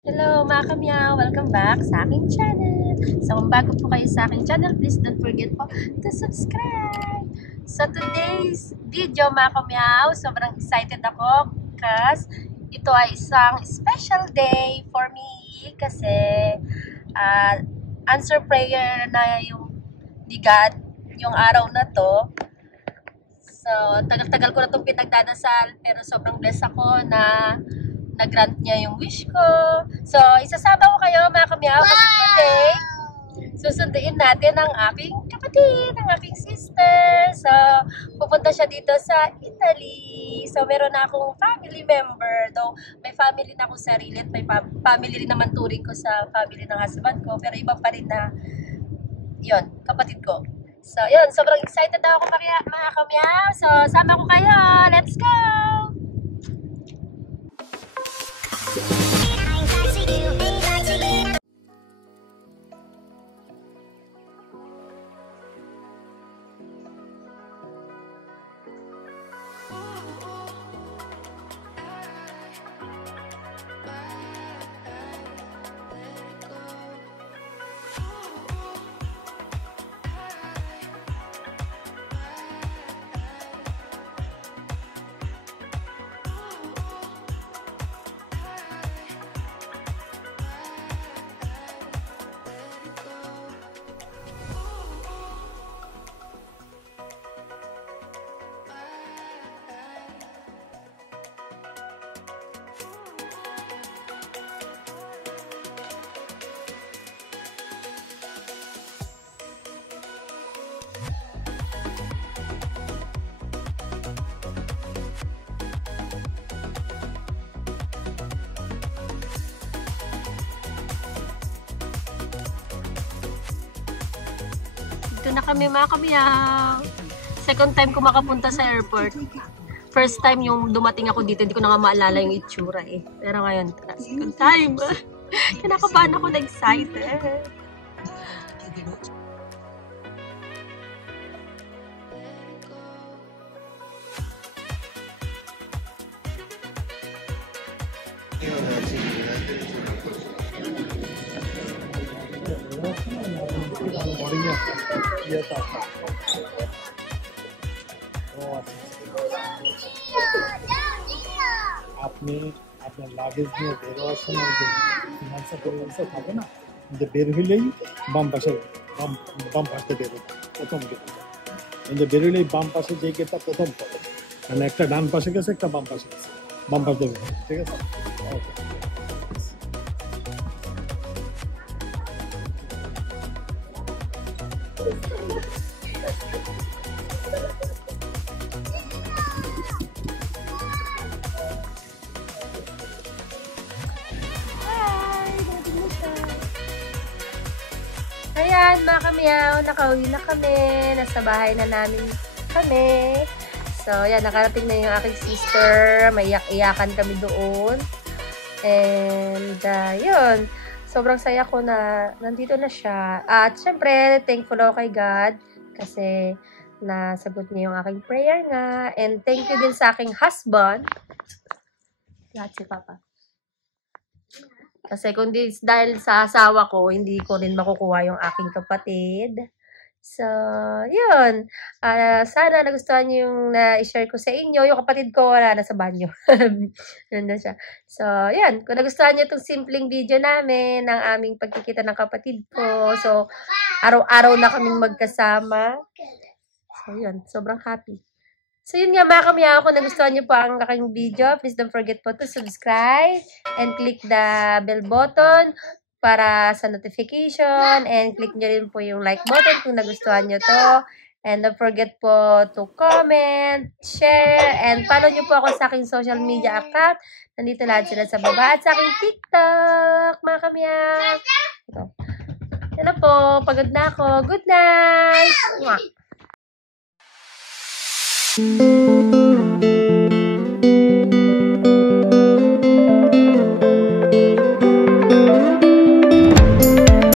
Hello mga kamyaw! Welcome back sa aking channel. So kung bago po kayo sa aking channel, please don't forget po to subscribe. So today's video mga kamyaw, sobrang excited ako kasi ito ay isang special day for me kasi answer prayer na yung ni God yung araw na to. So tagal-tagal ko na itong pinagdadasal pero sobrang blessed ako na nag-grant niya yung wish ko. So, isasama ko kayo mga kamyaw kasi today, susunduin natin ang aking kapatid, ang aking sister. So, pupunta siya dito sa Italy. So, meron na akong family member. Though, may family na akong sarili at may family rin naman turing ko sa family ng husband ko. Pero iba pa rin na, yun, kapatid ko. So, yun, sobrang excited ako mga kamyaw. So, sama ko kayo. Let's go! Dito na kami mga kamyaw. Second time ko makapunta sa airport. First time yung dumating ako dito, hindi ko na nga maalala yung itsura eh. Pero ngayon, second time. Kinakabahan ako na excited. আপনি আপনার লাগেজ নিয়ে বেরোয়ার সময় যে ফিনান্সে থাকে না, যে বের হইলেই বাম পাশে বাম পাশে বেরোবে প্রথম গেট, কিন্তু বের হইলেই বাম পাশে যে গেটটা প্রথম পড়ে, মানে একটা ডান পাশে গেছে একটা বাম পাশে গেছে, বাম পাশে বেরোবে, ঠিক আছে? ওকে। Ayan mga kamyaw, nakauwi na kami. Nasa bahay na namin kami. So, yan, nakarating na yung aking sister. May iyak-iyakan kami doon. And, yun. Sobrang saya ko na nandito na siya. At, syempre, thankful ako kay God. Kasi, nasagot niya yung aking prayer nga. And, thank you din sa aking husband. Lahat si Papa. Kasi kung dahil sa asawa ko, hindi ko rin makukuha yung aking kapatid. So, yun. Sana nagustuhan niyo yung na-share ko sa inyo. Yung kapatid ko, wala na sa banyo. Nandun siya. So, yun. Kung nagustuhan niyo itong simpleng video namin ng aming pagkikita ng kapatid ko. So, araw-araw na kaming magkasama. So, yun. Sobrang happy. So, yun nga mga kamyaw, kung nagustuhan niyo po ang aking video, please don't forget po to subscribe and click the bell button para sa notification, and click nyo rin po yung like button kung nagustuhan nyo to. And don't forget po to comment, share, and follow nyo po ako sa aking social media account. Nandito lahat sila sa baba at sa aking TikTok, mga kamyaw. Ito. Yan na po, pagod na ako. Good night! Mwah!